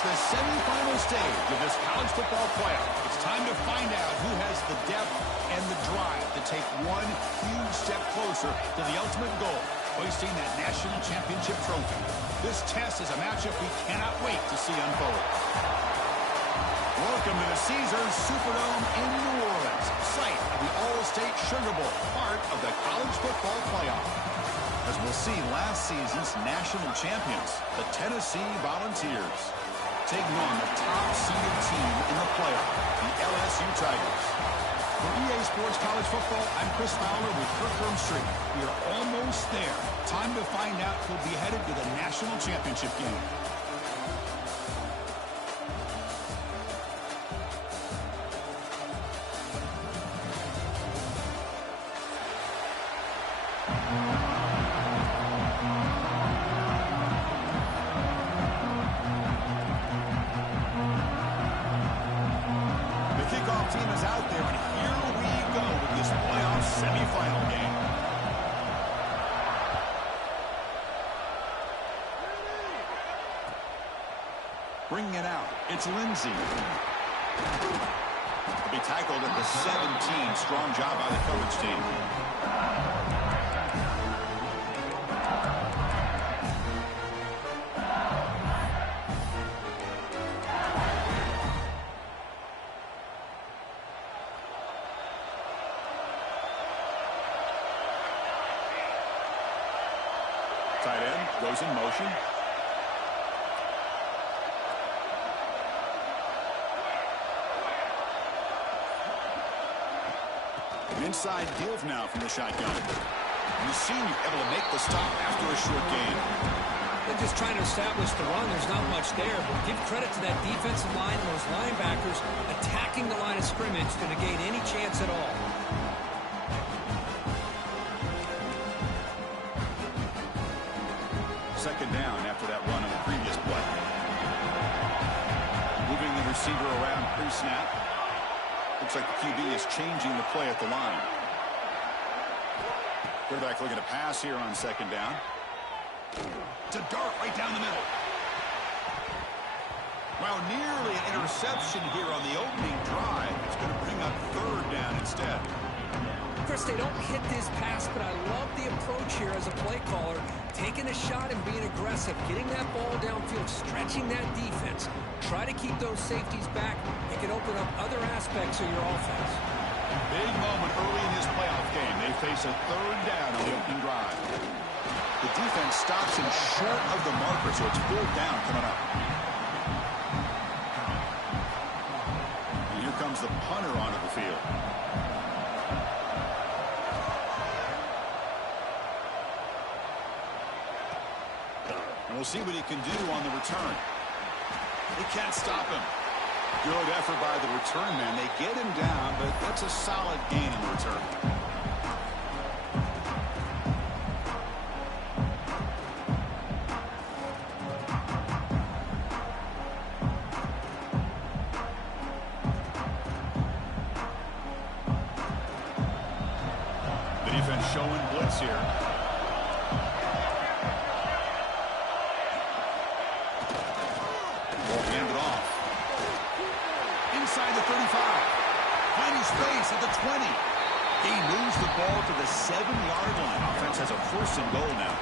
It's the semifinal stage of this college football playoff. It's time to find out who has the depth and the drive to take one huge step closer to the ultimate goal, hoisting that national championship trophy. This test is a matchup we cannot wait to see unfold. Welcome to the Caesars Superdome in New Orleans, site of the All-State Sugar Bowl, part of the college football playoff. As we'll see, last season's national champions, the Tennessee Volunteers, taking on the top-seeded team in the playoff, the LSU Tigers. For EA Sports College Football, I'm Chris Fowler with Kirkland Street. We are almost there. Time to find out who'll be headed to the national championship game. Team is out there, and here we go with this playoff semifinal game. Bringing it out, it's Lindsey. He'll be tackled at the 17. Strong job by the coverage team. Tight end goes in motion. An inside give now from the shotgun. You've seen you able to make the stop after a short gain. They're just trying to establish the run. There's not much there, but give credit to that defensive line and those linebackers attacking the line of scrimmage to negate any chance at all. Second down after that run on the previous play. Moving the receiver around pre-snap. Looks like the QB is changing the play at the line. Quarterback looking to pass here on second down. It's a dart right down the middle. Well, nearly an interception here on the opening drive. It's going to bring up third down instead. Chris, they don't hit this pass, but I love the approach here as a play caller. Taking a shot and being aggressive, getting that ball downfield, stretching that defense. Try to keep those safeties back. It can open up other aspects of your offense. Big moment early in this playoff game. They face a third down on the opening drive. The defense stops him short of the marker, so it's fourth down coming up. And here comes the punter onto the field. And we'll see what he can do on the return. They can't stop him. Good effort by the return man. They get him down, but that's a solid gain in the return. The defense showing blitz here. Handed off. Inside the 35. Finding space at the 20. He moves the ball to the 7-yard line. Offense has a first and goal now.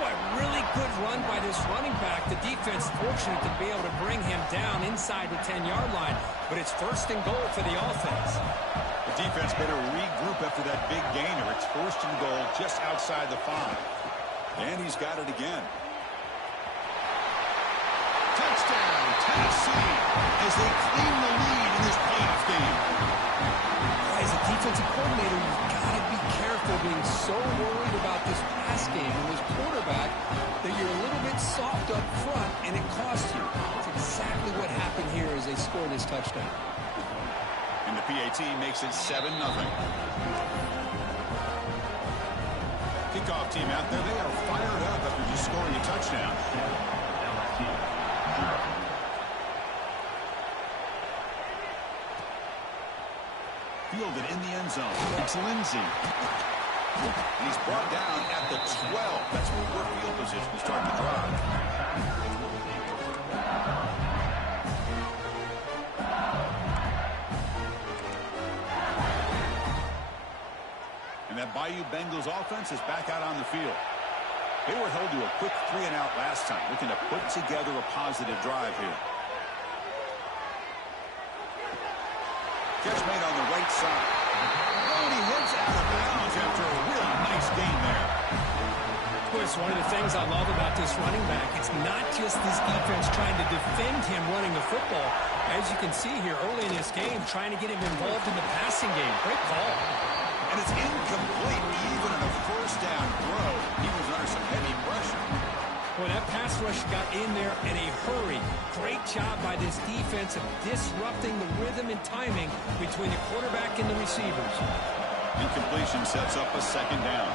Boy, really good run by this running back. The defense fortunate to be able to bring him down inside the 10-yard line. But it's first and goal for the offense. The defense better regroup after that big gainer. It's first and goal just outside the 5. And he's got it again. Touchdown, Tennessee, as they claim the lead in this playoff game. As a defensive coordinator, you've got to be careful being so worried about this pass game and this quarterback that you're a little bit soft up front, and it costs you. That's exactly what happened here as they scored this touchdown. And the PAT makes it 7-0. Kickoff team out there, they are fired up after just scoring a touchdown. Fielded in the end zone. It's Lindsey. And he's brought down at the 12. That's where we're field position to start the drive. Bayou Bengals offense is back out on the field. They were held to a quick 3-and-out last time, looking to put together a positive drive here. Catch made on the right side. Oh, and he hits out of bounds after a really nice gain there. Chris, one of the things I love about this running back, it's not just this defense trying to defend him running the football. As you can see here early in this game, trying to get him involved in the passing game. Great call. And it's incomplete. Even in a first down throw, he was under some heavy pressure. Well, that pass rush got in there in a hurry. Great job by this defense of disrupting the rhythm and timing between the quarterback and the receivers. Incompletion sets up a second down.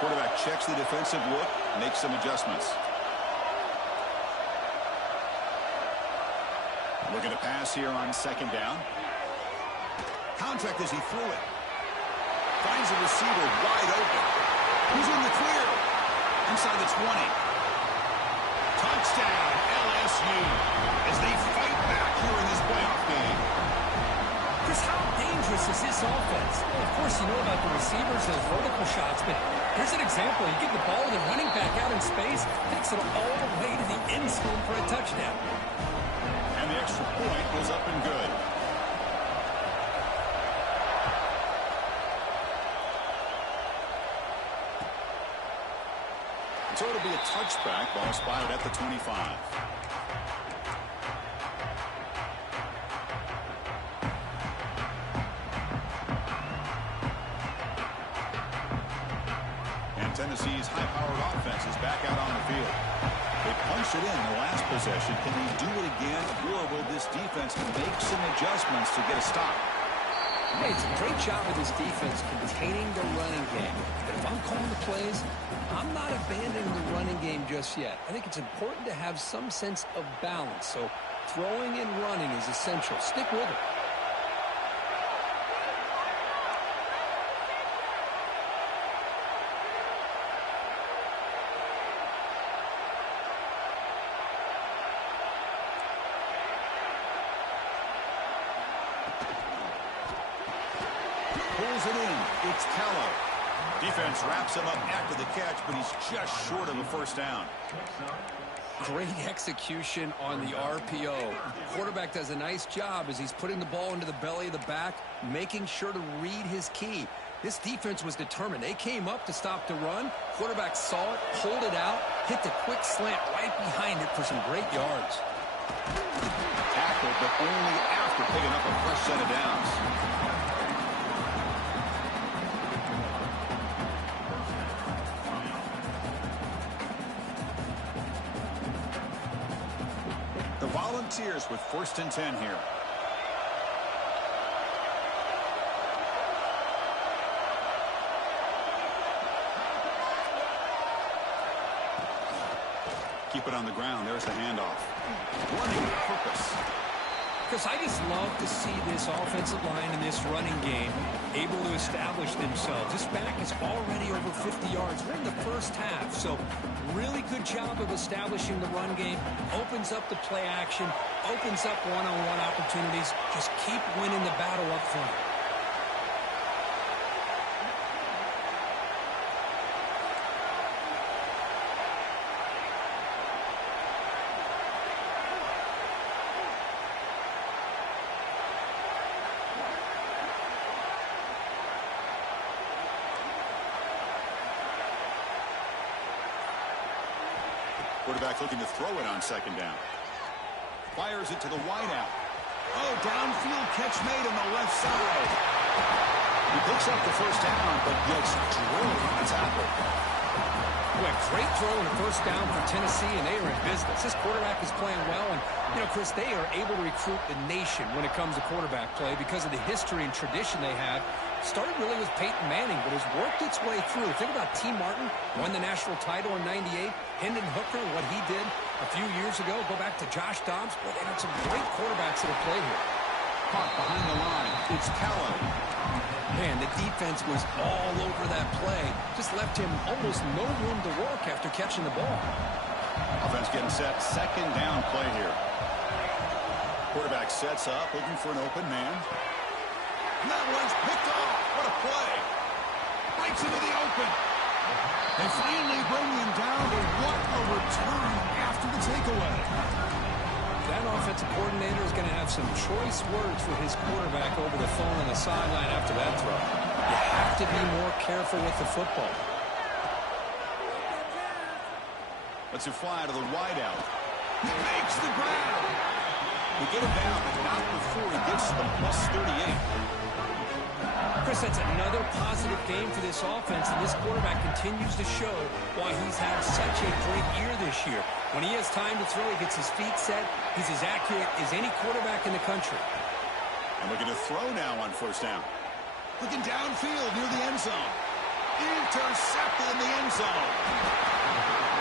Quarterback checks the defensive look, makes some adjustments. Looking to pass here on second down. Contact as he threw it. Finds a receiver wide open. He's in the clear. Inside the 20. Touchdown, LSU, as they fight back here in this playoff game. Chris, how dangerous is this offense? Well, of course, you know about the receivers, those vertical shots, but here's an example. You get the ball to the running back out in space, takes it all the way to the end zone for a touchdown. And the extra point goes up and good. So it'll be a touchback. Ball spotted at the 25. And Tennessee's high-powered offense is back out on the field. They punched it in the last possession. Can they do it again, or will this defense make some adjustments to get a stop? Hey, it's a great job of this defense containing the running game. But if I'm calling the plays, I'm not abandoning the running game just yet. I think it's important to have some sense of balance. So throwing and running is essential. Stick with it. Pulls it in. It's Callow. Defense wraps him up after the catch, but he's just short of a first down. Great execution on the RPO. Quarterback does a nice job as he's putting the ball into the belly of the back, making sure to read his key. This defense was determined. They came up to stop the run. Quarterback saw it, pulled it out, hit the quick slant right behind it for some great yards. Tackled, but only after picking up a fresh set of downs. Volunteers with 1st and 10 here. Keep it on the ground. There's the handoff. Running with purpose. Because I just love to see this offensive line in this running game able to establish themselves. This back is already over 50 yards. We're in the first half, so really good job of establishing the run game. Opens up the play action, opens up one-on-one opportunities. Just keep winning the battle up front. Quarterback looking to throw it on second down. Fires it to the wideout. Oh, downfield catch made on the left side. He picks up the first down, but gets drilled on the tackle. Well, great throw and a first down for Tennessee, and they are in business. This quarterback is playing well, and, you know, Chris, they are able to recruit the nation when it comes to quarterback play because of the history and tradition they have. Started really with Peyton Manning, but has worked its way through. Think about T. Martin, won the national title in '98. Hendon Hooker, what he did a few years ago. Go back to Josh Dobbs. Boy, they got some great quarterbacks that have played here. Caught behind the line. It's Callow. Man, the defense was all over that play. Just left him almost no room to work after catching the ball. Offense getting set. Second down play here. Quarterback sets up, looking for an open man. And that one's picked off. What a play. Bites into the open. They finally bring him down, but what a return after the takeaway. That offensive coordinator is going to have some choice words for his quarterback over the phone on the sideline after that throw. You have to be more careful with the football. Lets it fly to the wideout. He makes the grab. We get him down, but not before he gets to the plus 38. Chris, that's another positive game for this offense, and this quarterback continues to show why he's had such a great year this year. When he has time to throw, he gets his feet set. He's as accurate as any quarterback in the country. And looking to throw now on first down. Looking downfield near the end zone. Intercepted in the end zone.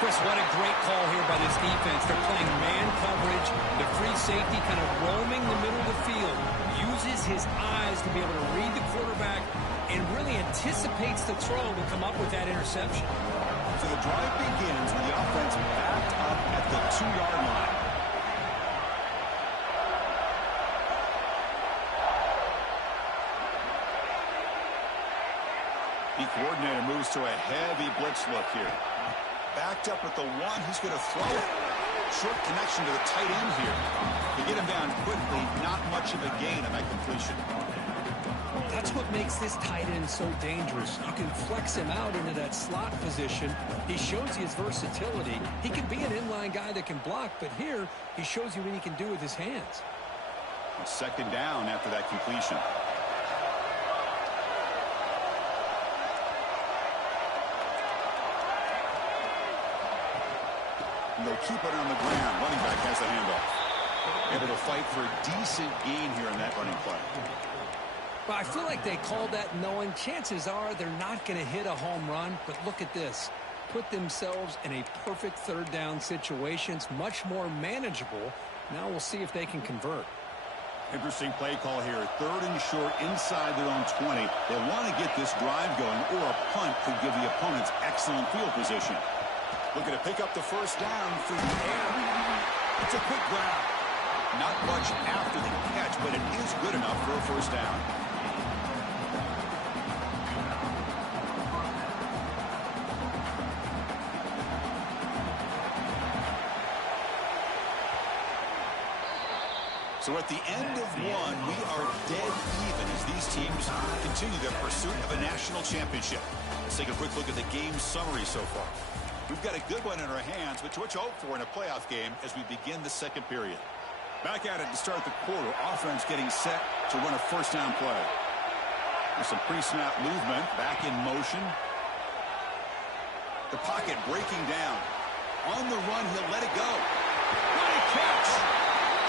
Chris, what a great call here by this defense. They're playing man coverage. The free safety kind of roaming the middle of the field. Uses his eyes to be able to read the quarterback and really anticipates the throw to come up with that interception. So the drive begins with the offense backed up at the 2-yard line. The coordinator moves to a heavy blitz look here. Backed up at the 1, he's going to throw it. Short connection to the tight end here. To get him down quickly, not much of a gain on that completion. That's what makes this tight end so dangerous. You can flex him out into that slot position. He shows you his versatility. He can be an inline guy that can block, but here he shows you what he can do with his hands. It's second down after that completion. And they'll keep it on the ground. Running back has the handoff. Able to fight for a decent gain here in that running play. Well, I feel like they called that knowing chances are they're not going to hit a home run, but look at this. Put themselves in a perfect third down situation. It's much more manageable. Now we'll see if they can convert. Interesting play call here. Third and short inside their own 20. They want to get this drive going, or a punt could give the opponents excellent field position. Looking to pick up the first down through the air. It's a quick grab. Not much after the catch, but it is good enough for a first down. So at the end of one, we are dead even as these teams continue their pursuit of a national championship. Let's take a quick look at the game summary so far. We've got a good one in our hands, which what you hope for in a playoff game as we begin the second period. Back at it to start the quarter. Offense getting set to run a first down play. There's some pre-snap movement. Back in motion. The pocket breaking down. On the run, he'll let it go. What a catch!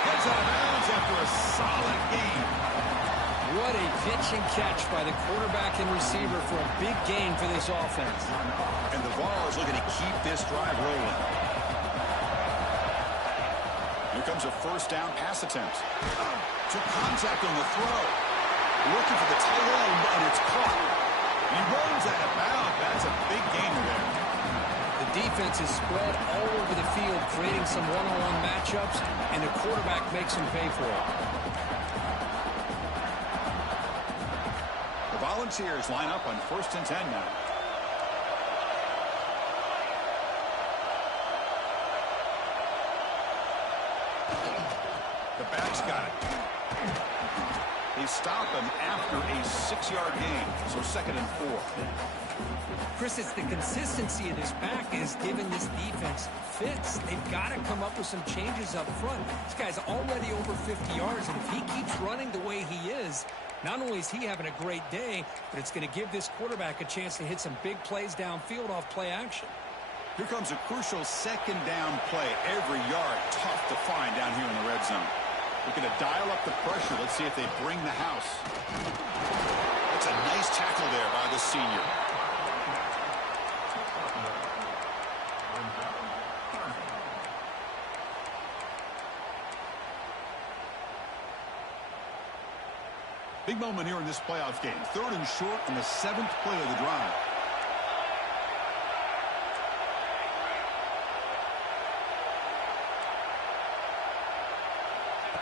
Gets out of bounds after a solid game. What a pitch and catch by the quarterback and receiver for a big gain for this offense. And the Vols looking to keep this drive rolling. Here comes a first down pass attempt. Took contact on the throw. Looking for the tight end, and it's caught. He runs out of bounds. That's a big gainer there. The defense is spread all over the field, creating some one-on-one matchups, and the quarterback makes them pay for it. The Volunteers line up on 1st and 10 now. The back's got it. They stop him after a 6-yard gain, so 2nd and 4. Chris, it's the consistency of this back is giving this defense fits. They've got to come up with some changes up front. This guy's already over 50 yards, and if he keeps running the way he is, not only is he having a great day, but it's going to give this quarterback a chance to hit some big plays downfield off play action. Here comes a crucial 2nd down play. Every yard tough to find down here in the red zone. Looking to dial up the pressure. Let's see if they bring the house. That's a nice tackle there by the senior. Big moment here in this playoff game. 3rd and short on the 7th play of the drive.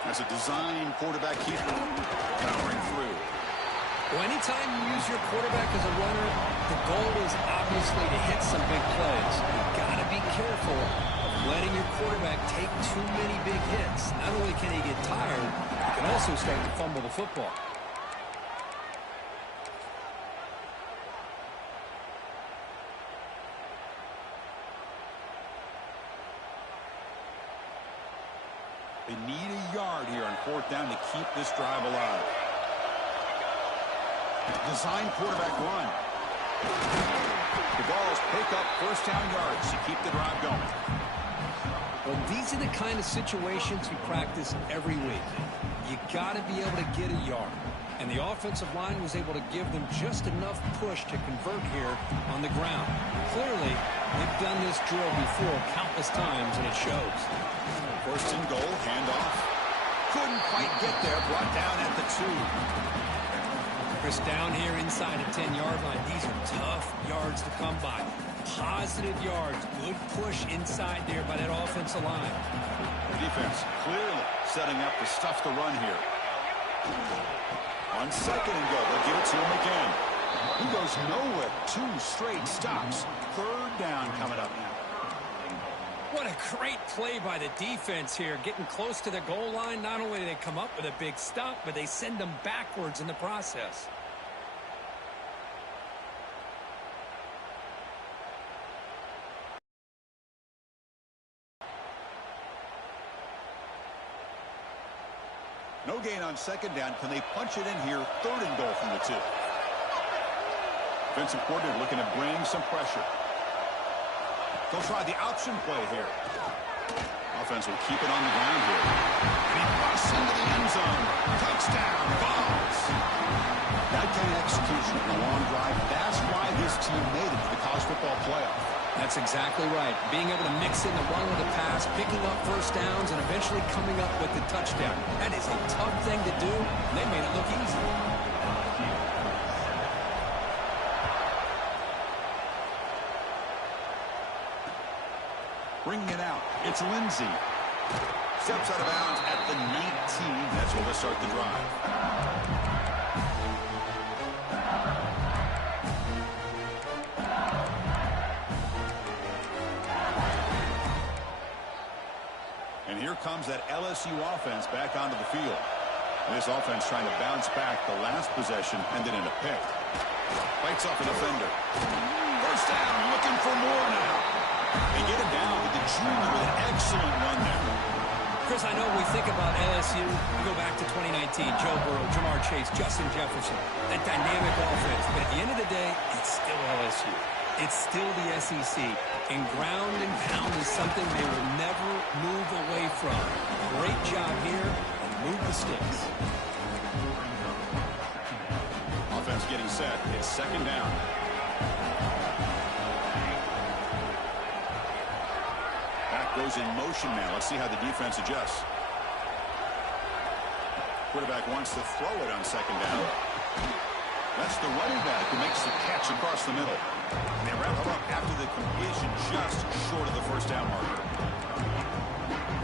As a design quarterback keeper powering through. Well, anytime you use your quarterback as a runner, the goal is obviously to hit some big plays. You've got to be careful of letting your quarterback take too many big hits. Not only can he get tired, he can also start to fumble the football. They need a yard here on 4th down to keep this drive alive. Design quarterback run. The balls pick up 1st down yards to keep the drive going. Well, these are the kind of situations you practice every week. You got to be able to get a yard. And the offensive line was able to give them just enough push to convert here on the ground. Clearly, they've done this drill before countless times, and it shows. 1st and goal, handoff. Couldn't quite get there, brought down at the 2. Chris, down here inside the 10-yard line, these are tough yards to come by. Positive yards, good push inside there by that offensive line. The defense clearly setting up to stuff the run here. On 2nd and goal, they'll give it to him again. He goes nowhere. 2 straight stops. 3rd down coming up now. What a great play by the defense here. Getting close to the goal line, not only do they come up with a big stop, but they send them backwards in the process. No gain on 2nd down. Can they punch it in here? 3rd and goal from the 2. Defensive coordinator looking to bring some pressure. They'll try the option play here. Offense will keep it on the ground here. And he busts into the end zone. Touchdown, Vols. That kind of execution in a long drive, that's why this team made it to the college football playoff. That's exactly right. Being able to mix in the run with the pass, picking up 1st downs, and eventually coming up with the touchdown. That is a tough thing to do, and they made it look easy. Bringing it out, it's Lindsey. Steps out of bounds at the 19. That's where they'll start the drive. And here comes that LSU offense back onto the field. And this offense trying to bounce back. The last possession ended in a pick. Fights off a defender. 1st down, looking for more now. They get him down with the junior with an excellent run there. Chris, I know we think about LSU. We go back to 2019, Joe Burrow, Jamar Chase, Justin Jefferson, that dynamic offense. But at the end of the day, it's still LSU. It's still the SEC. And ground and pound is something they will never move away from. Great job here, and move the sticks. Offense getting set. It's 2nd down. Goes in motion now. Let's see how the defense adjusts. Quarterback wants to throw it on 2nd down. That's the running back who makes the catch across the middle. And they wrap him up after the completion just short of the 1st down marker.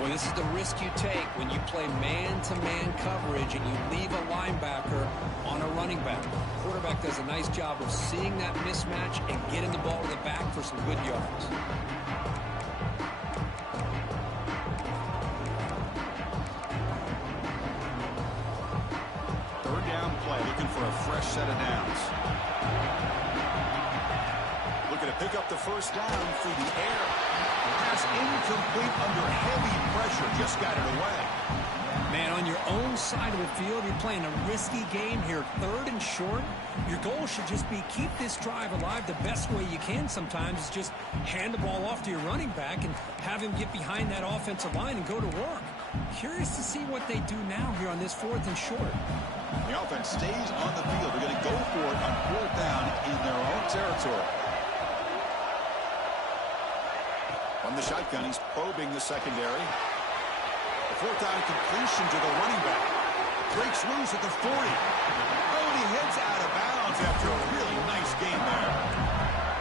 Well, this is the risk you take when you play man-to-man coverage and you leave a linebacker on a running back. Quarterback does a nice job of seeing that mismatch and getting the ball to the back for some good yards. 3rd down play, looking for a fresh set of downs. Looking to pick up the 1st down through the air. Pass incomplete under heavy pressure. Just got it away. Man, on your own side of the field, you're playing a risky game here. 3rd and short. Your goal should just be keep this drive alive the best way you can sometimes is just hand the ball off to your running back and have him get behind that offensive line and go to work. Curious to see what they do now here on this 4th and short. The offense stays on the field. They're going to go for it on 4th down in their own territory. From the shotgun, he's probing the secondary. The 4th down completion to the running back. Breaks loose at the 40. Oh, and he heads out of bounds after a really nice game there.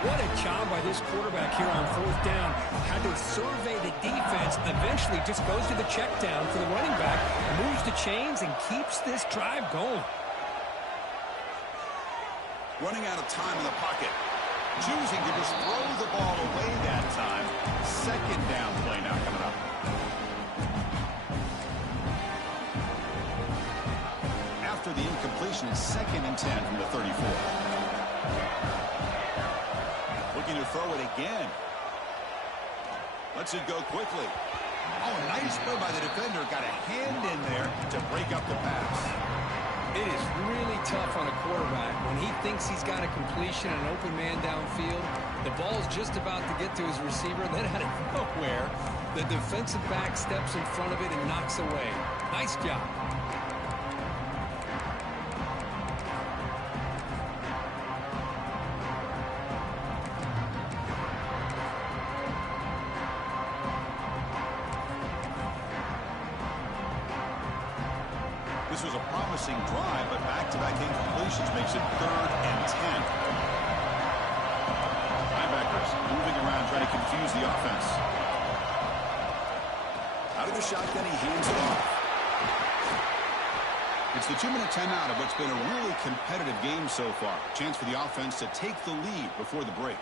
What a job by this quarterback here on 4th down. Had to survey the defense. Eventually just goes to the check down for the running back. Moves the chains and keeps this drive going. Running out of time in the pocket. Choosing to just throw the ball away that time. Second down play now coming up. After the incompletion, it's 2nd and 10 from the 34. Looking to throw it again. Lets it go quickly. Oh, nice play by the defender. Got a hand in there to break up the pass. It is really tough on a quarterback when he thinks he's got a completion and an open man downfield. The ball's just about to get to his receiver, and then out of nowhere, the defensive back steps in front of it and knocks away. Nice job. This was a promising drive, but back-to-back incompletions makes it 3rd and 10. Linebackers moving around trying to confuse the offense. Out of the shotgun, he hands it off. It's the 2-minute timeout of what's been a really competitive game so far. Chance for the offense to take the lead before the break.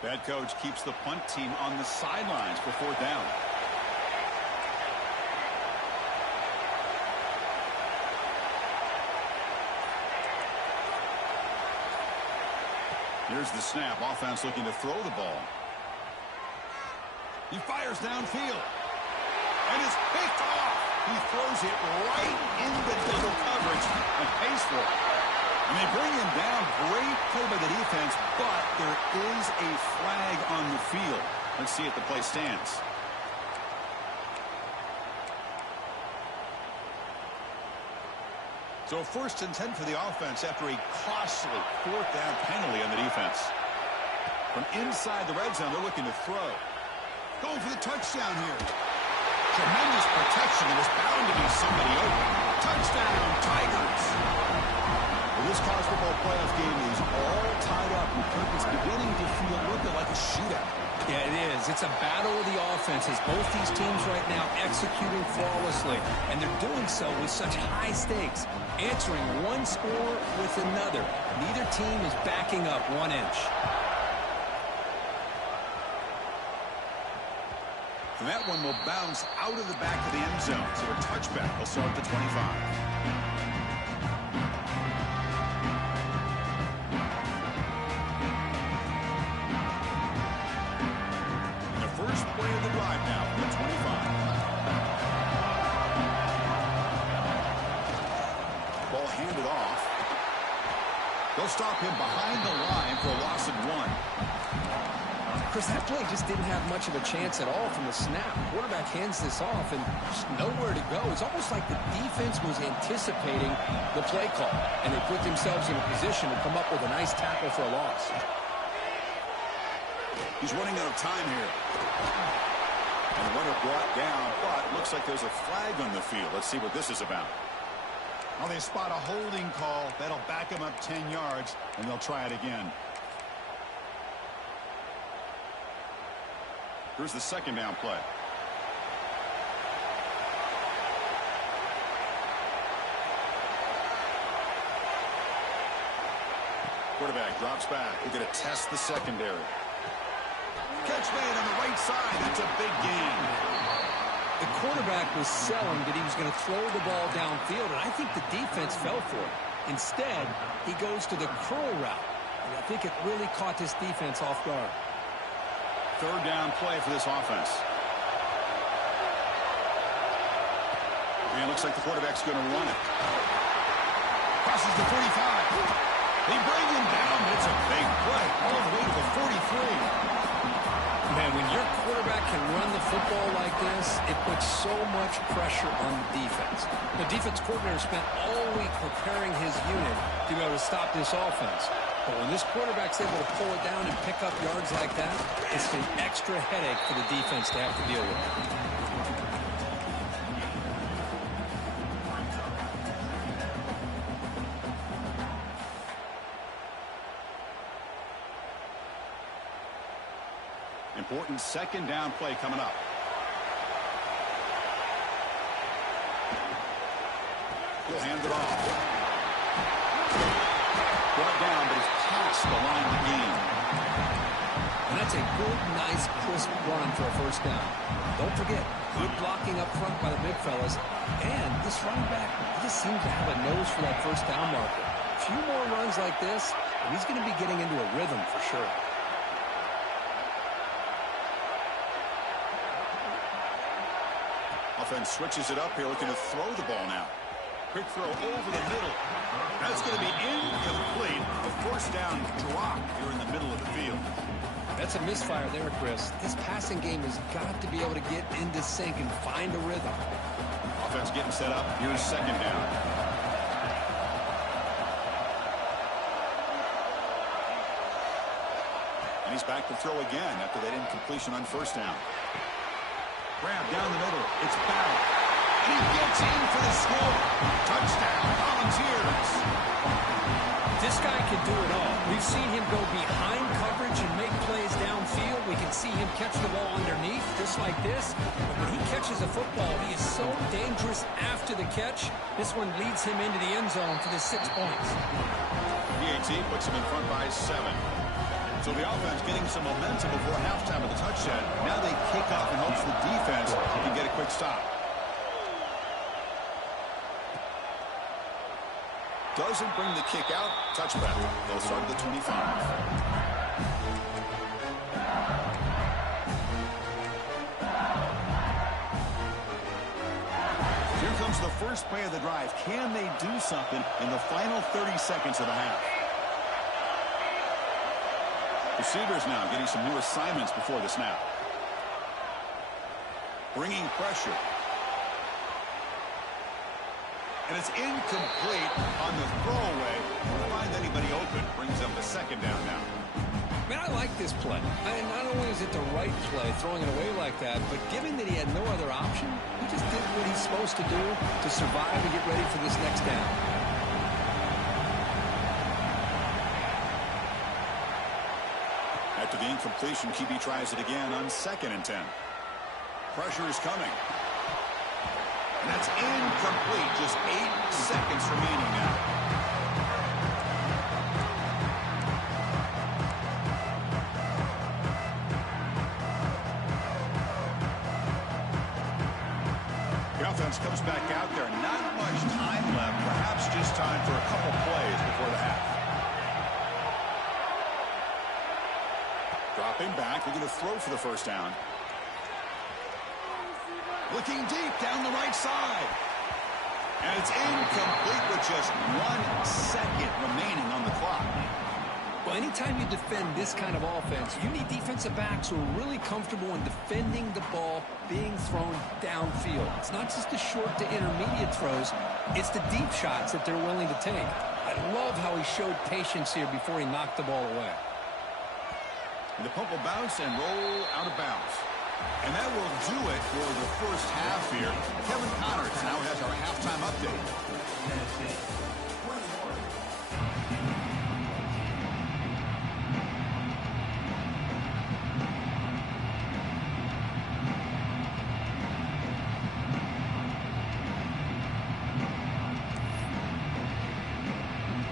Bad coach keeps the punt team on the sidelines for 4th down. Here's the snap. Offense looking to throw the ball. He fires downfield. And it's picked off. He throws it right into double coverage and pays for it. And they bring him down. Great play by the defense, but there is a flag on the field. Let's see if the play stands. So 1st and 10 for the offense after a costly 4th down penalty on the defense. From inside the red zone, they're looking to throw. Going for the touchdown here. Tremendous protection. There's bound to be somebody open. Touchdown, Tigers. Well, this college football playoff game is all tied up, and Kirk is beginning to feel a little bit like a shootout. Yeah, it is. It's a battle of the offenses. Both these teams right now executing flawlessly, and they're doing so with such high stakes, answering one score with another. Neither team is backing up 1 inch. And that one will bounce out of the back of the end zone. So a touchback will start at the 25. First play of the drive now from the 25. Ball handed off. They'll stop him behind the line for a loss of 1. Chris, that play just didn't have much of a chance at all from the snap. Quarterback hands this off and just nowhere to go. It's almost like the defense was anticipating the play call, and they put themselves in a position to come up with a nice tackle for a loss. He's running out of time here. And the runner brought down, but looks like there's a flag on the field. Let's see what this is about. Well, they spot a holding call. That'll back him up 10 yards, and they'll try it again. Here's the 2nd down play. Quarterback drops back. We're going to test the secondary. Catch made on the right side. That's a big gain. The quarterback was selling that he was going to throw the ball downfield, and I think the defense fell for it. Instead, he goes to the curl route, and I think it really caught this defense off guard. 3rd down play for this offense. And it looks like the quarterback's going to run it. Crosses the 45. They bring him down, but it's a big play all the way to the 43. Man, when your quarterback can run the football like this, it puts so much pressure on the defense. The defense coordinator spent all week preparing his unit to be able to stop this offense. But when this quarterback's able to pull it down and pick up yards like that, it's an extra headache for the defense to have to deal with. Important second down play coming up. He'll hand it off. Brought down, but he's past the line of the game. And that's a good, nice, crisp run for a first down. Don't forget, good blocking up front by the big fellas. And this running back just seems to have a nose for that first down marker. A few more runs like this, and he's going to be getting into a rhythm for sure. Offense switches it up here, looking to throw the ball now. Quick throw over the middle. That's going to be incomplete. A first down drop here in the middle of the field. That's a misfire there, Chris. This passing game has got to be able to get into sync and find a rhythm. Offense getting set up. Here's second down. And he's back to throw again after that incompletion on first down. Grab down the middle. It's Barrett. And he gets in for the score. Touchdown, Volunteers. This guy can do it all. We've seen him go behind coverage and make plays downfield. We can see him catch the ball underneath, just like this. But when he catches a football, he is so dangerous after the catch. This one leads him into the end zone for the 6 points. DAT puts him in front by 7. So the offense getting some momentum before halftime of the touchdown. Now they kick off in hopes the defense can get a quick stop. Doesn't bring the kick out. Touchback. They'll start at the 25. Here comes the first play of the drive. Can they do something in the final 30 seconds of the half? Receivers now getting some new assignments before the snap. Bringing pressure. And it's incomplete on the throwaway. Don't find anybody open. Brings up a second down now. Man, I like this play. Not only is it the right play, throwing it away like that, but given that he had no other option, he just did what he's supposed to do to survive and get ready for this next down. After the incompletion, QB tries it again on 2nd and 10. Pressure is coming. And that's incomplete. Just 8 seconds remaining now. The offense comes back out there. Not much time left. Perhaps just time for a couple plays before the half. Dropping back. They're going to throw for the first down. Looking deep down the right side. And it's incomplete with just 1 second remaining on the clock. Well, anytime you defend this kind of offense, you need defensive backs who are really comfortable in defending the ball being thrown downfield. It's not just the short to intermediate throws. It's the deep shots that they're willing to take. I love how he showed patience here before he knocked the ball away. And the pump will bounce and roll out of bounds. And that will do it for the first half here. Kevin Connors now has our halftime update.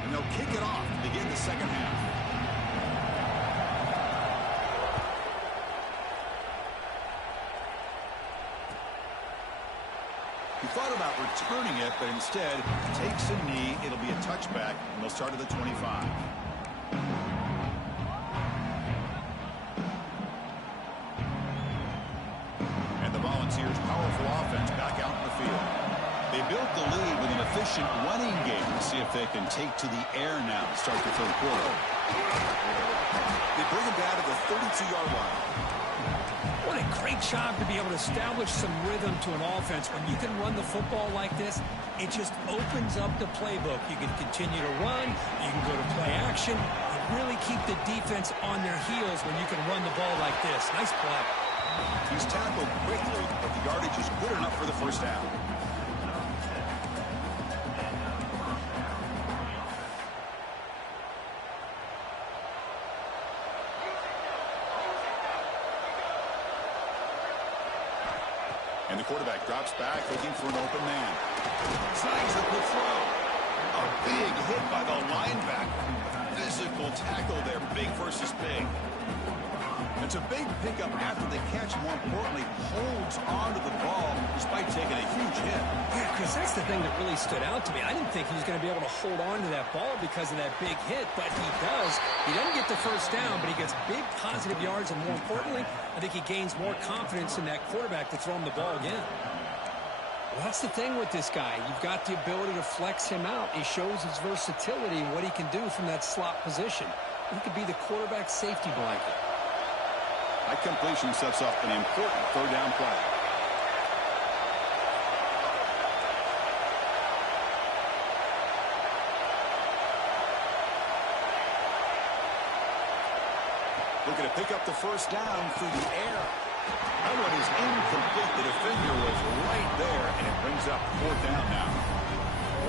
And they'll kick it off to begin the second half. He thought about returning it, but instead takes a knee. It'll be a touchback, and they'll start at the 25. And the Volunteers' powerful offense back out in the field. They built the lead with an efficient running game. Let's see if they can take to the air now to start the third quarter. They bring him down to the 32-yard line. What a great job to be able to establish some rhythm to an offense. When you can run the football like this, it just opens up the playbook. You can continue to run. You can go to play action. You really keep the defense on their heels when you can run the ball like this. Nice play. He's tackled quickly, but the yardage is good enough for the first down. And the quarterback drops back, looking for an open man. Snags at the throw. A big hit by the linebacker. Physical tackle there, big versus big. It's a big pickup after the catch. More importantly, holds onto the ball despite taking a huge hit. Yeah, Chris, that's the thing that really stood out to me. I didn't think he was going to be able to hold on to that ball because of that big hit, but he does. He doesn't get the first down, but he gets big positive yards, and more importantly, I think he gains more confidence in that quarterback to throw him the ball again. Well, that's the thing with this guy. You've got the ability to flex him out. He shows his versatility and what he can do from that slot position. He could be the quarterback safety blanket. That completion sets up an important third down play. Looking to pick up the first down through the air. That one is incomplete. The defender was right there, and it brings up fourth down now.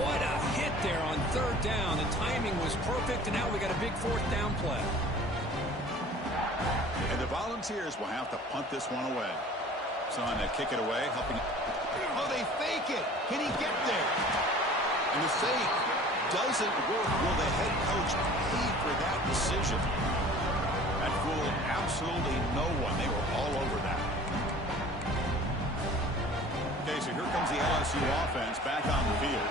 What a hit there on third down. The timing was perfect, and now we got a big fourth down play. And the Volunteers will have to punt this one away. Son to kick it away, helping. Oh, they fake it. Can he get there? And the fake doesn't work. Will the head coach pay for that decision? That fooled absolutely no one. They were all over that. Okay, so here comes the LSU offense back on the field.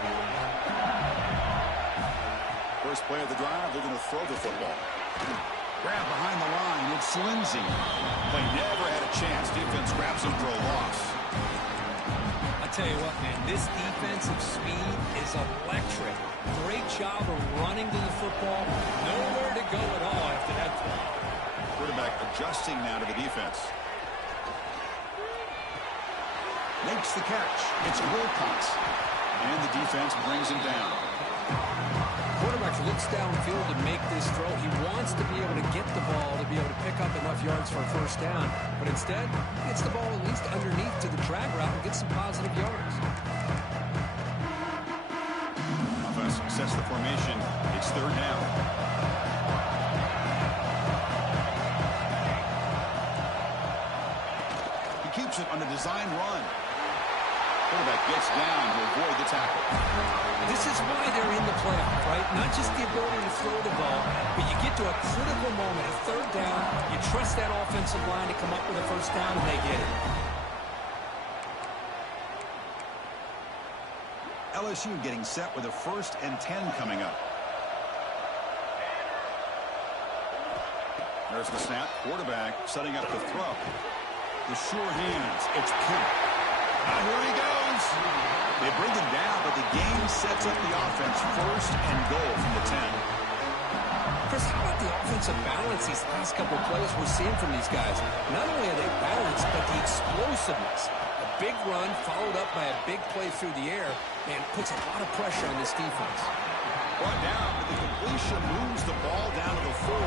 First play of the drive, they're going to throw the football. Grab behind the line. It's Lindsey. Play never had a chance. Defense grabs him for a loss. I tell you what, man, this defensive speed is electric. Great job of running to the football. Nowhere to go at all after that throw. Quarterback adjusting now to the defense. Makes the catch. It's Wilcox. And the defense brings him down. Quarterback looks downfield to make this throw. He wants to be able to get the ball to be able to pick up enough yards for a first down. But instead, he gets the ball at least underneath to the drag route and gets some positive yards. Offense sets the formation. It's third down. He keeps it on a design run. Quarterback gets down to avoid the tackle. This is why they're in the playoff, right? Not just the ability to throw the ball, but you get to a critical moment, a third down, you trust that offensive line to come up with a first down, and they get it. LSU getting set with a 1st and 10 coming up. There's the snap. Quarterback setting up the throw. The sure hands. It's Kemp. Here he goes. They bring him down, but the game sets up the offense 1st and goal from the 10. Chris, how about the offensive balance these last couple of plays we're seeing from these guys? Not only are they balanced, but the explosiveness. A big run followed up by a big play through the air and puts a lot of pressure on this defense. Brought down, but the completion moves the ball down to the 4.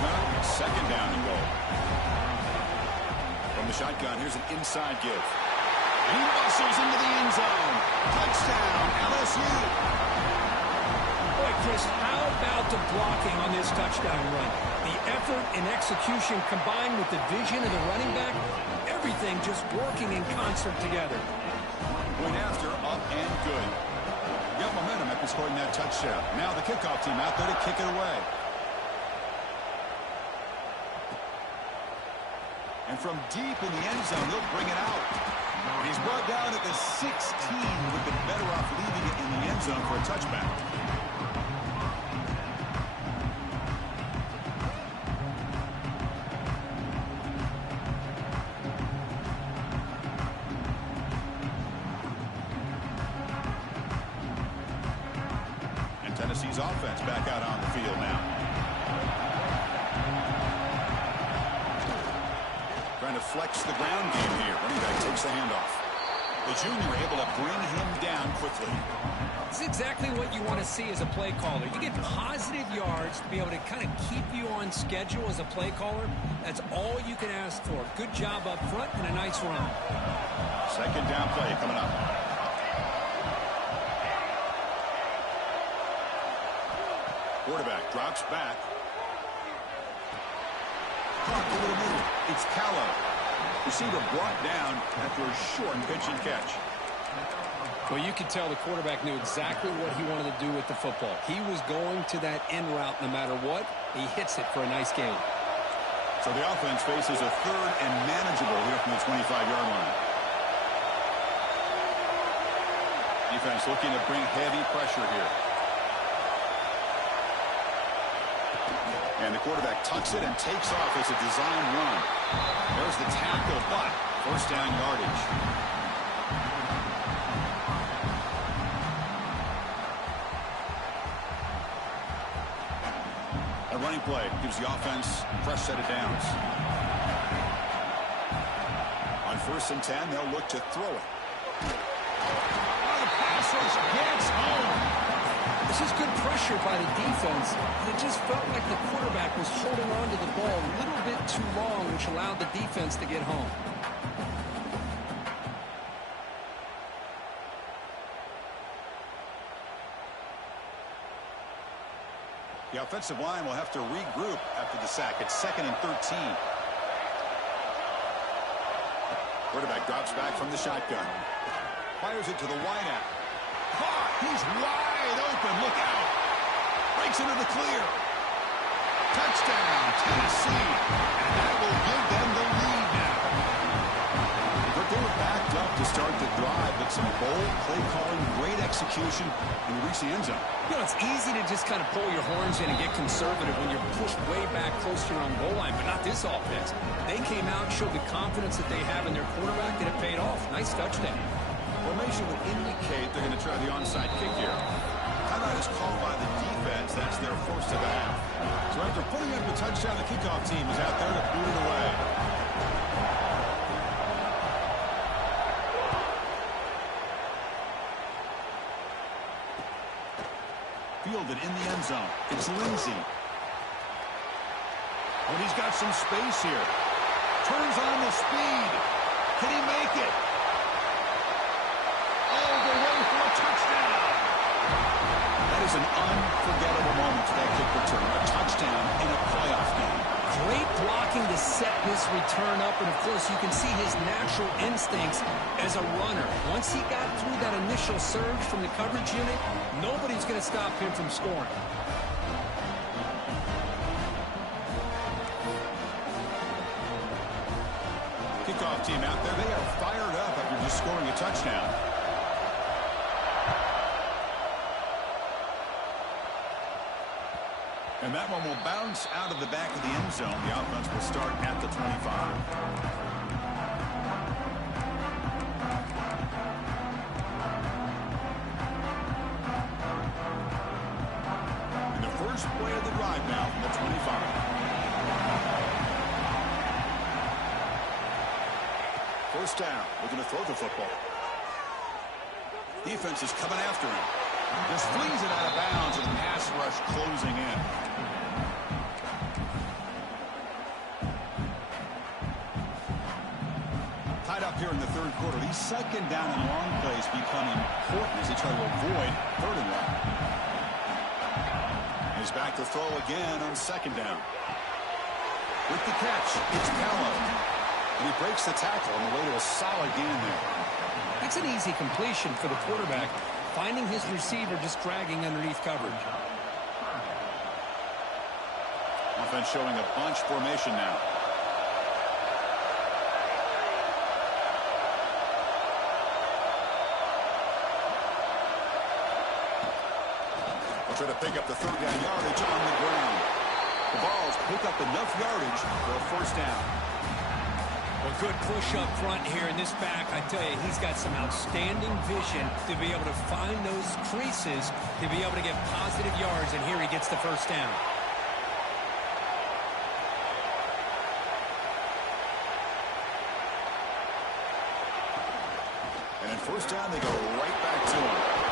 Come out, 2nd down and goal. From the shotgun, here's an inside give. He muscles into the end zone. Touchdown, LSU. Boy, Chris, how about the blocking on this touchdown run? The effort and execution combined with the vision of the running back, everything just working in concert together. Point after, up and good. Got momentum after scoring that touchdown. Now the kickoff team out there to kick it away. And from deep in the end zone, they'll bring it out. And he's brought down at the 16. Would have been better off leaving it in the end zone for a touchback. And Tennessee's offense back out on the field now. Trying to flex the ground game here. Running back takes the handoff. The junior able to bring him down quickly. This is exactly what you want to see as a play caller. You get positive yards to be able to kind of keep you on schedule as a play caller. That's all you can ask for. Good job up front and a nice run. 2nd down play coming up. Quarterback drops back. Clock a little middle. It's Callow. Receiver brought down after a short pitch and catch. Well, you could tell the quarterback knew exactly what he wanted to do with the football. He was going to that in route no matter what. He hits it for a nice gain. So the offense faces a third and manageable here from the 25-yard line. Defense looking to bring heavy pressure here. And the quarterback tucks it and takes off as a design run. There's the tackle, but first down yardage. A running play gives the offense a fresh set of downs. On 1st and 10, they'll look to throw it. Oh, the pass rush gets home. This is good pressure by the defense. It just felt like the quarterback was holding on to the ball a little bit too long, which allowed the defense to get home. The offensive line will have to regroup after the sack. It's 2nd and 13. Quarterback drops back from the shotgun. Fires it to the wideout. Caught! He's wide open. Look out! Breaks into the clear. Touchdown, Tennessee. And that will give them the lead now. But they were backed up to start the drive, but some bold play calling, great execution, and reach the end zone. You know, it's easy to just kind of pull your horns in and get conservative when you're pushed way back close to your own goal line, but not this offense. They came out and showed the confidence that they have in their quarterback, and it paid off. Nice touchdown. Formation would indicate they're going to try the onside kick here. Timeout is called by the defense. That's their first of the half. So after putting up a touchdown, the kickoff team is out there to boot it away. Fielded in the end zone. It's Lindsey. Oh, he's got some space here. Turns on the speed. Can he make it? All the way for a touchdown. That is an unforgettable moment for that kick return. A touchdown in a playoff game. Great blocking to set this return up, and of course you can see his natural instincts as a runner. Once he got through that initial surge from the coverage unit, nobody's going to stop him from scoring. Kickoff team out there, they are fired up after just scoring a touchdown. And that one will bounce out of the back of the end zone. The offense will start at the 25. And the first play of the drive now from the 25. First down, looking to throw the football. Defense is coming after him. Just flings it out of bounds with the pass rush closing in. Tied up here in the third quarter. These second down and long plays become important as they try to avoid 3rd and long. He's back to throw again on 2nd down. With the catch, it's Gallo. And he breaks the tackle on the way to a solid gain there. That's an easy completion for the quarterback, finding his receiver just dragging underneath coverage. Offense showing a bunch formation now. They'll try to pick up the 3rd down yardage on the ground. The Vols pick up enough yardage for a first down. A good push up front here in this back. I tell you, he's got some outstanding vision to be able to find those creases, to be able to get positive yards, and here he gets the first down. And in first down, they go right back to him.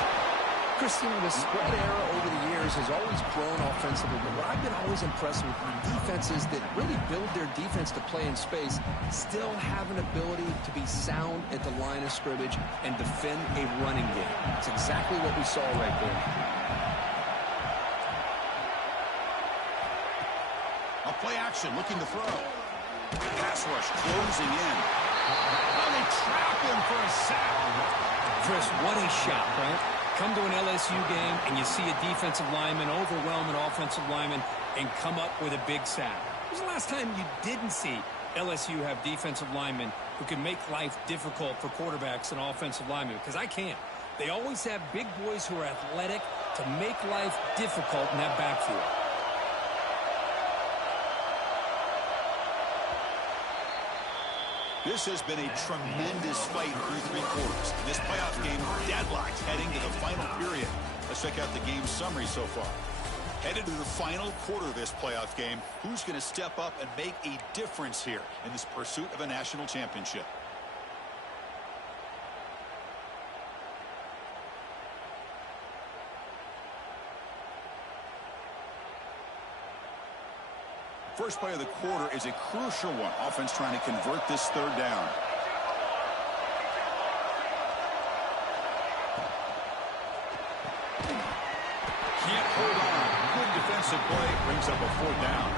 Christian, the spread era over the years has always grown offensively, but what I've been always impressed with defenses that really build their defense to play in space still have an ability to be sound at the line of scrimmage and defend a running game. It's exactly what we saw right there. A play action, looking to throw. Pass rush closing in. Oh, they trap him for a sack. Chris, what a shot, right? Come to an LSU game and you see a defensive lineman overwhelm an offensive lineman and come up with a big sack. When was the last time you didn't see LSU have defensive linemen who can make life difficult for quarterbacks and offensive linemen? Because I can't. They always have big boys who are athletic to make life difficult in that backfield. This has been a tremendous fight through 3 quarters. In this playoff game, deadlocked heading to the final period. Let's check out the game summary so far. Headed to the final quarter of this playoff game, who's going to step up and make a difference here in this pursuit of a national championship? First play of the quarter is a crucial one. Offense trying to convert this 3rd down. Can't hold on. Good defensive play. Brings up a 4th down.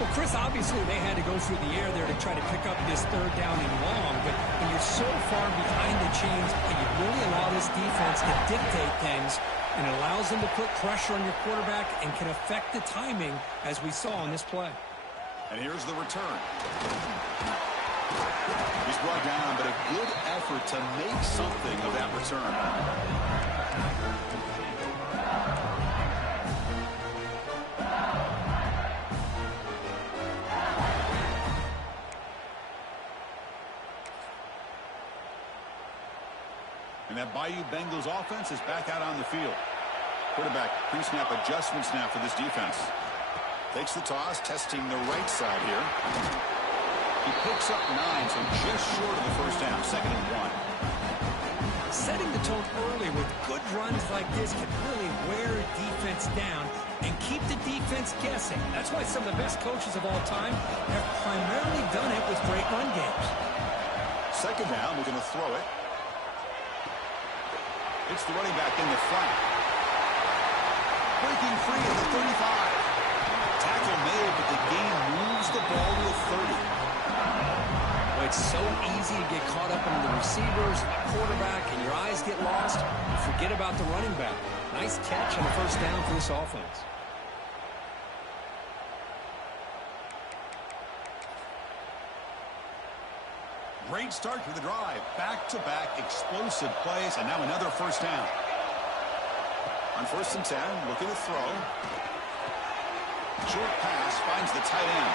Well, Chris, obviously they had to go through the air there to try to pick up this 3rd down and long, but when you're so far behind the chains, you really allow this defense to dictate things, and it allows them to put pressure on your quarterback and can affect the timing, as we saw in this play. And here's the return. He's brought down, but a good effort to make something of that return. And that Bayou Bengals offense is back out on the field. Quarterback pre-snap adjustment snap for this defense. Takes the toss, testing the right side here. He picks up 9, so just short of the 1st down, 2nd and 1. Setting the tone early with good runs like this can really wear a defense down and keep the defense guessing. That's why some of the best coaches of all time have primarily done it with great run games. 2nd down, we're going to throw it. It's the running back in the front. Breaking free at the 35. Tackle made, but the game moves the ball to the 30. Well, it's so easy to get caught up in the receivers, the quarterback, and your eyes get lost. You forget about the running back. Nice catch on the 1st down for this offense. Great start to the drive. Back-to-back explosive plays, and now another 1st down. On 1st and 10, looking to throw. Short pass finds the tight end.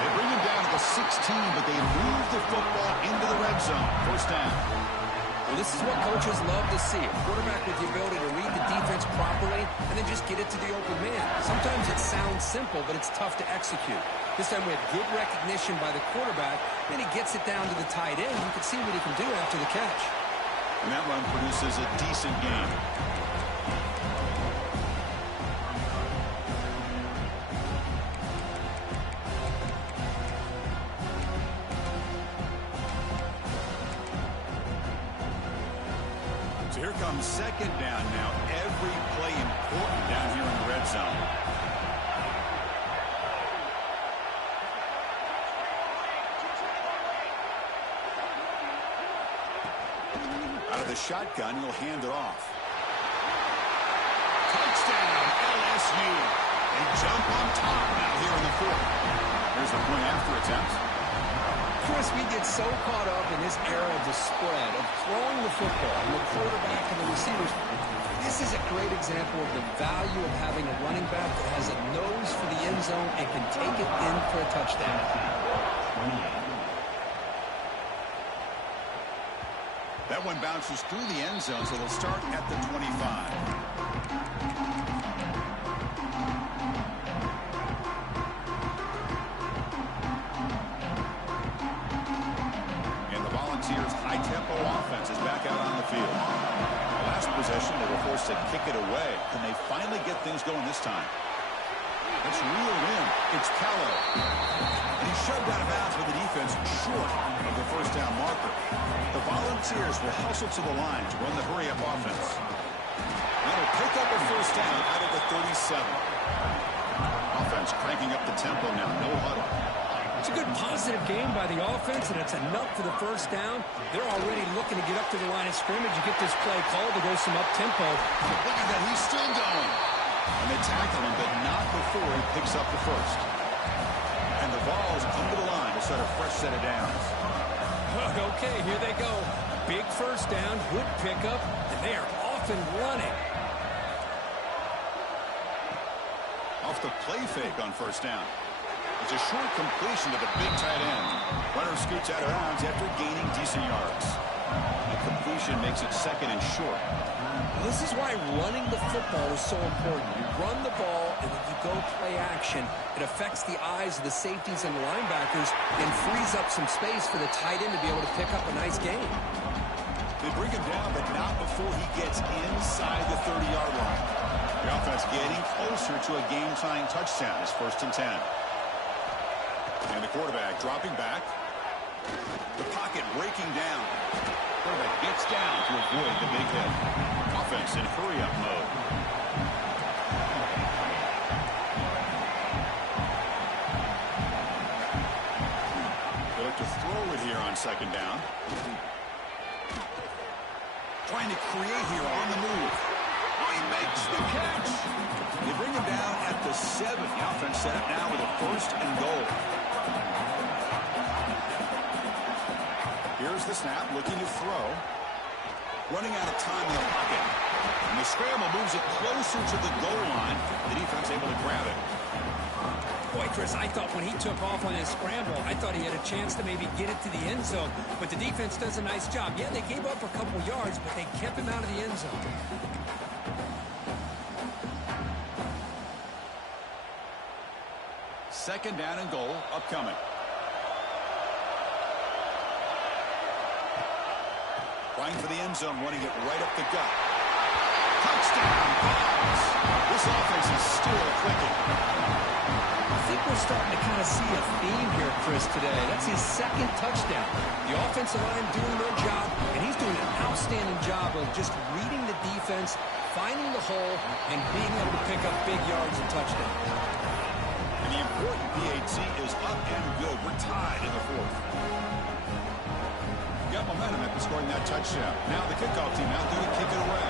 They bring him down to the 16, but they move the football into the red zone. 1st down. Well, this is what coaches love to see. A quarterback with the ability to read the defense properly and then just get it to the open man. Sometimes it sounds simple, but it's tough to execute. This time we had good recognition by the quarterback. Then he gets it down to the tight end. You can see what he can do after the catch. And that run produces a decent gain. So here comes 2nd down now. Every play important down here in the red zone. Out of the shotgun, he'll hand it off. Touchdown, LSU. They jump on top now here in the 4th. Here's the point after attempt. Chris, we get so caught up in this era of the spread, of throwing the football, and the quarterback and the receivers. This is a great example of the value of having a running back that has a nose for the end zone and can take it in for a touchdown. That one bounces through the end zone, so they'll start at the 25. High-tempo offense is back out on the field. The last possession, they were forced to kick it away. Can they finally get things going this time? It's reeled in. It's Callow. And he's shoved out of bounds with the defense short of the 1st down marker. The Volunteers will hustle to the line to run the hurry-up offense. That'll pick up a 1st down out of the 37. Offense cranking up the tempo now. No huddle. It's a good positive game by the offense, and it's enough for the first down. They're already looking to get up to the line of scrimmage and get this play called to go some up-tempo. Look at that, he's still going. And they tackle him, but not before he picks up the first. And the ball's under the line to set a fresh set of downs. Okay, here they go. Big first down, good pickup, and they are off and running. Off the play fake on first down. It's a short completion to the big tight end. Runner scoots out of bounds after gaining decent yards. The completion makes it second and short. This is why running the football is so important. You run the ball, and then you go play action. It affects the eyes of the safeties and linebackers and frees up some space for the tight end to be able to pick up a nice gain. They bring him down, but not before he gets inside the 30-yard line. The offense getting closer to a game-tying touchdown. It's 1st and 10. And the quarterback dropping back. The pocket breaking down. Quarterback gets down to avoid the big hit. Offense in hurry-up mode. They look to throw it here on 2nd down. Trying to create here on the move. Oh, he makes the catch. They bring him down at the 7. The offense set up now with a 1st and goal. Here's the snap, looking to throw. Running out of time in the pocket. And the scramble moves it closer to the goal line. The defense able to grab it. Boy, Chris, I thought when he took off on his scramble, I thought he had a chance to maybe get it to the end zone. But the defense does a nice job. Yeah, they gave up a couple yards, but they kept him out of the end zone. Second down and goal upcoming. Trying for the end zone, running it right up the gut. Touchdown, Dogs. This offense is still clicking. I think we're starting to kind of see a theme here, Chris, today. That's his 2nd touchdown. The offensive line doing their job, and he's doing an outstanding job of just reading the defense, finding the hole, and being able to pick up big yards and touchdowns. And the important PAT is up and good. We're tied in the 4th. Got momentum after scoring that touchdown. Now the kickoff team out there to kick it away.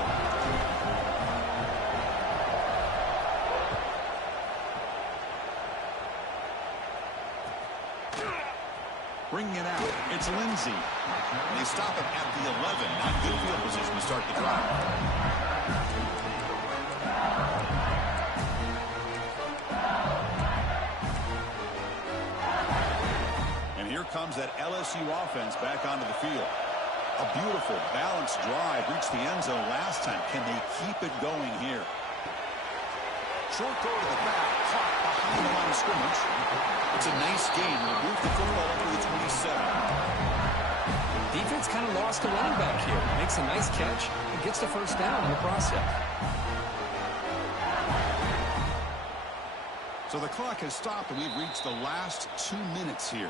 Bringing it out. It's Lindsey. They stop him at the 11. Not good field position to start the drive. Here comes that LSU offense back onto the field. A beautiful, balanced drive reached the end zone last time. Can they keep it going here? Short throw to the back, caught behind the line of scrimmage. It's a nice gain. Will move the football over to the 27. Defense kind of lost a running back here. Makes a nice catch and gets the first down in the process. So the clock has stopped, and we've reached the last 2 minutes here.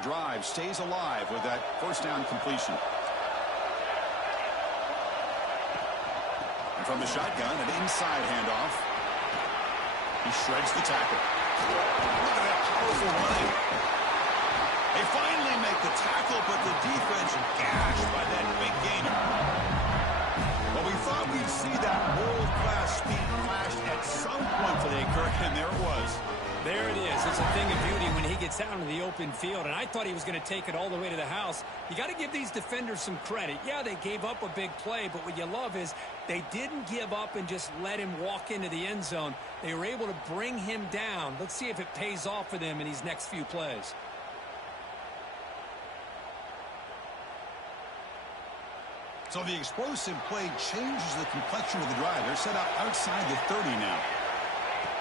The drive stays alive with that first down completion. And from the shotgun, an inside handoff. He shreds the tackle. Look at that powerful running. They finally make the tackle, but the defense gashed by that big gainer. Well, we thought we'd see that world-class speed flash at some point today, Kirk, and there it was. There it is. It's a thing of beauty when he gets out into the open field, and I thought he was going to take it all the way to the house. You got to give these defenders some credit. Yeah, they gave up a big play, but what you love is they didn't give up and just let him walk into the end zone. They were able to bring him down. Let's see if it pays off for them in these next few plays. So the explosive play changes the complexion of the drive. They're set up outside the 30 now.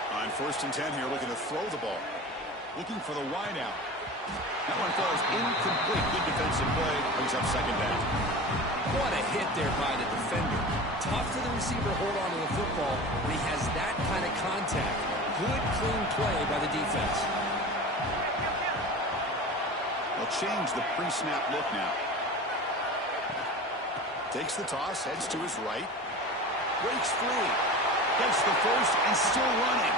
On 1st and 10 here, looking to throw the ball. Looking for the wide out. That one falls incomplete. Good defensive play. Brings up 2nd down. What a hit there by the defender. Tough for the receiver to hold on to the football when he has that kind of contact. Good, clean play by the defense. They'll change the pre-snap look now. Takes the toss, heads to his right. breaks free. Gets the first and still running.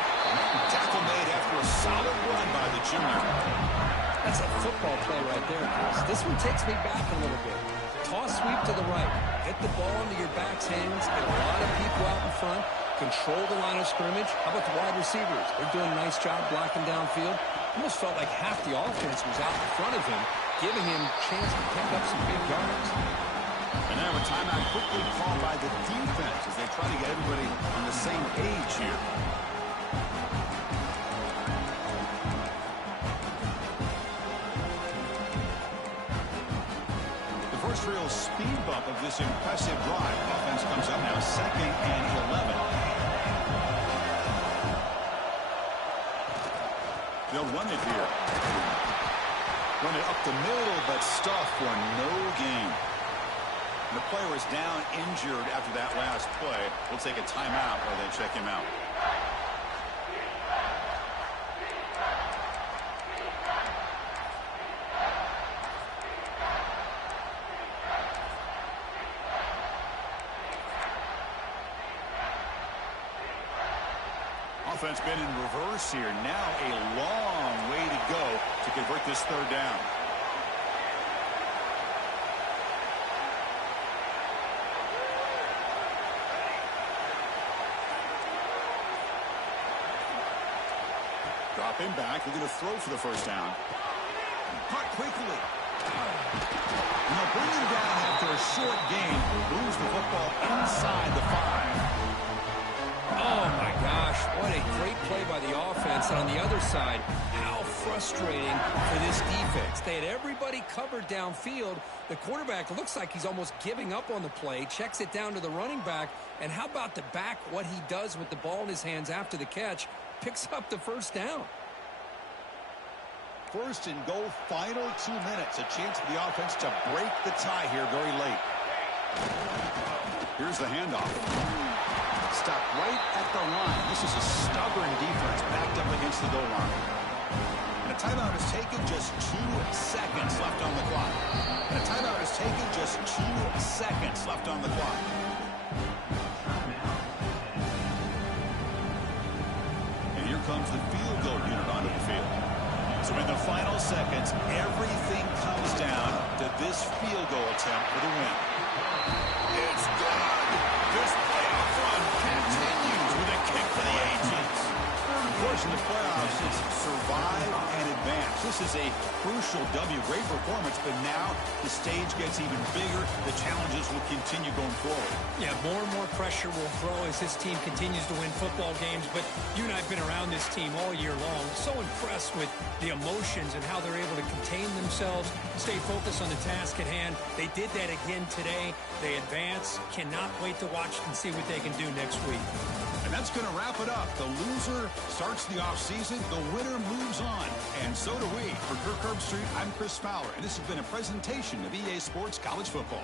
Tackle made after a solid run by the junior. That's a football play right there, Chris. This one takes me back a little bit. Toss sweep to the right. Get the ball into your back's hands. Get a lot of people out in front. Control the line of scrimmage. How about the wide receivers? They're doing a nice job blocking downfield. Almost felt like half the offense was out in front of him, giving him a chance to pick up some big yards. And now a timeout quickly called by the defense as they try to get everybody on the same page here. The first real speed bump of this impressive drive. Offense comes up now 2nd and 11. They'll run it here. Run it up the middle, but stuffed for no gain. And the player is down injured after that last play. We'll take a timeout while they check him out. Offense been in reverse here. Now a long way to go to convert this 3rd down. Drop him back. They're going to throw for the 1st down. Caught quickly. And they'll bring him down after a short gain. Moves the football inside the 5. Oh, my gosh. What a great play by the offense. And on the other side, how frustrating for this defense. They had everybody covered downfield. The quarterback looks like he's almost giving up on the play. Checks it down to the running back. And how about the back, what he does with the ball in his hands after the catch? Picks up the 1st down. 1st and goal, final 2 minutes. A chance for the offense to break the tie here very late. Here's the handoff. Stopped right at the line. This is a stubborn defense backed up against the goal line. And a timeout is taken, just 2 seconds left on the clock. And a timeout is taken, just 2 seconds left on the clock. And here comes the field goal unit onto the field. So in the final seconds, everything comes down to this field goal attempt for the win. It's good. This playoff run continues with a kick for the ages. Of course, in the playoffs, it's survive and advance. This is a crucial W. Great performance, but now the stage gets even bigger. The challenges will continue going forward. Yeah, more and more pressure will grow as this team continues to win football games. But you and I have been around this team all year long. So impressed with the emotions and how they're able to contain themselves, stay focused on the task at hand. They did that again today. They advance. Cannot wait to watch and see what they can do next week. And that's going to wrap it up. The loser starts the offseason. The winner moves on. And so do we. For Kirk Herbstreit, I'm Chris Fowler. And this has been a presentation of EA Sports College Football.